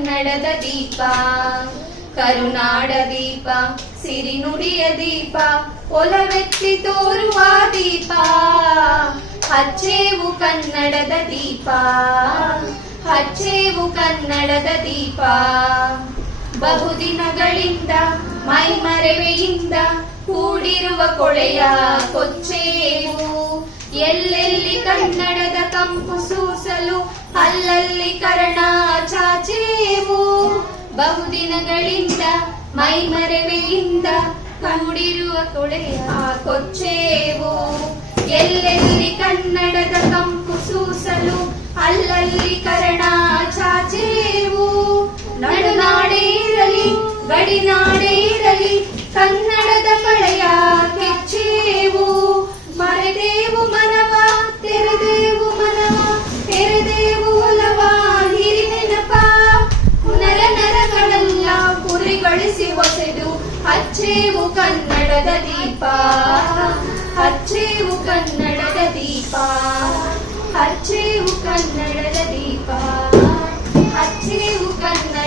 ಕನ್ನಡದ ದೀಪ, ಕರುನಾಡ ದೀಪ, ಸಿರಿನುಡಿಯ ದೀಪ, ಒಲವೆತ್ತಿ ತೋರುವ ದೀಪ. ಹಚ್ಚೇವು ಕನ್ನಡದ ದೀಪ, ಹಚ್ಚೇವು ಕನ್ನಡದ ದೀಪ. ಬಹುದಿನಗಳಿಂದ ಮೈಮರೆವೆಯಿಂದ ಕೂಡಿರುವ ಕೊಳೆಯ ಕೊಚ್ಚೇವು. ಎಲ್ಲೆಲ್ಲಿ ಕನ್ನಡದ ಕಂಪು ಸೂಸಲು ಅಲ್ಲಲ್ಲಿ ಕರ್ಣ ಚಾಚೇವು. ಬಹುದಿನಗಳಿಂದ ಮೈಮರೆವೆಯಿಂದ ಕೂಡಿರುವ ಕೊಳೆಯ ಕೊಚ್ಚೇವು. ಎಲ್ಲೆಲ್ಲಿ ಕನ್ನಡದ ಕಂಪು ಸೂಸಲು ಅಲ್ಲಲ್ಲಿ ಕರ್ಣ ಚಾಚೇವು. ನಡುನಾಡೇ ಇರಲಿ ಗಡಿನಾಡೇ ಇರಲಿ ಕನ್ನಡದ ಕಳೆಯ ಕೆಚ್ಚೇವು. ಮರೆದೇವು ಮನವ ತೆರೆದೇವು ಮನವ ತೆರೆದೇವು ಒಲವ ಹಿರಿ ನೆನಪ. ನರ ನರಗಳೆಲ್ಲ ಗುರಿಗಳಿಸಿ ಹೊಸೆದು ಹಚ್ಚೇವು ಕನ್ನಡದ ದೀಪ, ಹಚ್ಚೇವು ಕನ್ನಡದ ದೀಪ, ಹಚ್ಚೇವು ಕನ್ನಡದ ದೀಪ, ಹಚ್ಚೇವು ಕನ್ನಡ